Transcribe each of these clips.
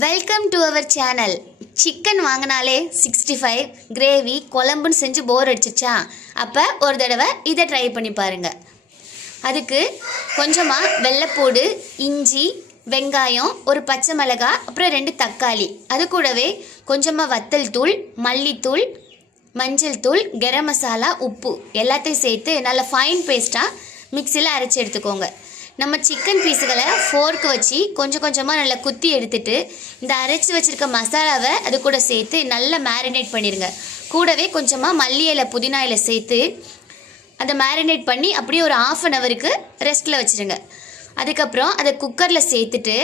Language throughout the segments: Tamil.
Welcome to our channel. Chicken வாங்கினாலே 65 கிரேவி குழம்புன்னு செஞ்சு போர் அடிச்சிச்சா, அப்போ ஒரு தடவை இதை ட்ரை பண்ணி பாருங்கள். அதுக்கு கொஞ்சமாக வெள்ளைப்பூடு, இஞ்சி, வெங்காயம், ஒரு பச்சை மிளகாய், அப்புறம் 2 தக்காளி, அது கூடவே கொஞ்சமாக வத்தல் தூள், மல்லித்தூள், மஞ்சள் தூள், கரம் மசாலா, உப்பு எல்லாத்தையும் சேர்த்து நல்லா ஃபைன் பேஸ்ட்டாக மிக்சியில் அரைச்சி எடுத்துக்கோங்க. நம்ம சிக்கன் பீஸுகளை ஃபோர்க்கு வச்சு கொஞ்சம் கொஞ்சமாக நல்லா குத்தி எடுத்துட்டு இந்த அரைச்சி வச்சுருக்க மசாலாவை அது கூட சேர்த்து நல்லா மேரினேட் பண்ணிடுங்க. கூடவே கொஞ்சமாக மல்லி இலை, புதினா இலை சேர்த்து அதை மேரினேட் பண்ணி அப்படியே ஒரு 1/2 ஹவருக்கு ரெஸ்ட்டில் வச்சுருங்க. அதுக்கப்புறம் அதை குக்கரில் சேர்த்துட்டு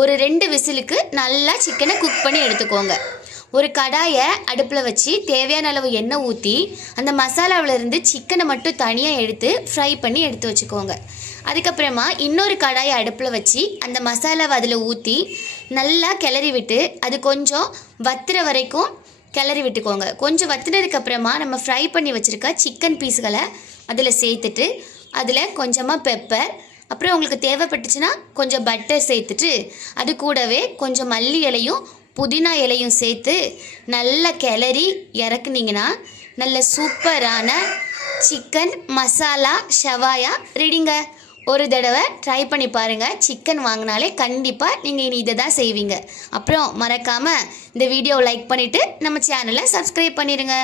ஒரு 2 விசிலுக்கு நல்லா சிக்கனை குக் பண்ணி எடுத்துக்கோங்க. ஒரு கடாயை அடுப்பில் வச்சு தேவையான அளவு எண்ணெய் ஊற்றி அந்த மசாலாவிலேருந்து சிக்கனை மட்டும் தனியாக எடுத்து ஃப்ரை பண்ணி எடுத்து வச்சுக்கோங்க. அதுக்கப்புறமா இன்னொரு கடாயை அடுப்பில் வச்சு அந்த மசாலாவை அதில் ஊற்றி நல்லா கிளறி விட்டு அது கொஞ்சம் வத்துற வரைக்கும் கிளறி விட்டுக்கோங்க. கொஞ்சம் வத்துனதுக்கப்புறமா நம்ம ஃப்ரை பண்ணி வச்சுருக்க சிக்கன் பீஸுகளை அதில் சேர்த்துட்டு அதில் கொஞ்சமாக பெப்பர், அப்புறம் உங்களுக்கு தேவைப்பட்டுச்சுன்னா கொஞ்சம் பட்டர் சேர்த்துட்டு அது கூடவே கொஞ்சம் மல்லி இலையும் புதினா இலையும் சேர்த்து நல்லா கிளறி இறக்குனீங்கன்னா நல்ல சூப்பரான சிக்கன் மசாலா ஷவாயா ரெடிங்க. ஒரு தடவை ட்ரை பண்ணி பாருங்கள். சிக்கன் வாங்கினாலே கண்டிப்பாக நீங்கள் இனி இதை தான் செய்வீங்க. அப்புறம் மறக்காமல் இந்த வீடியோவை லைக் பண்ணிவிட்டு நம்ம சேனலை சப்ஸ்கிரைப் பண்ணிடுங்க.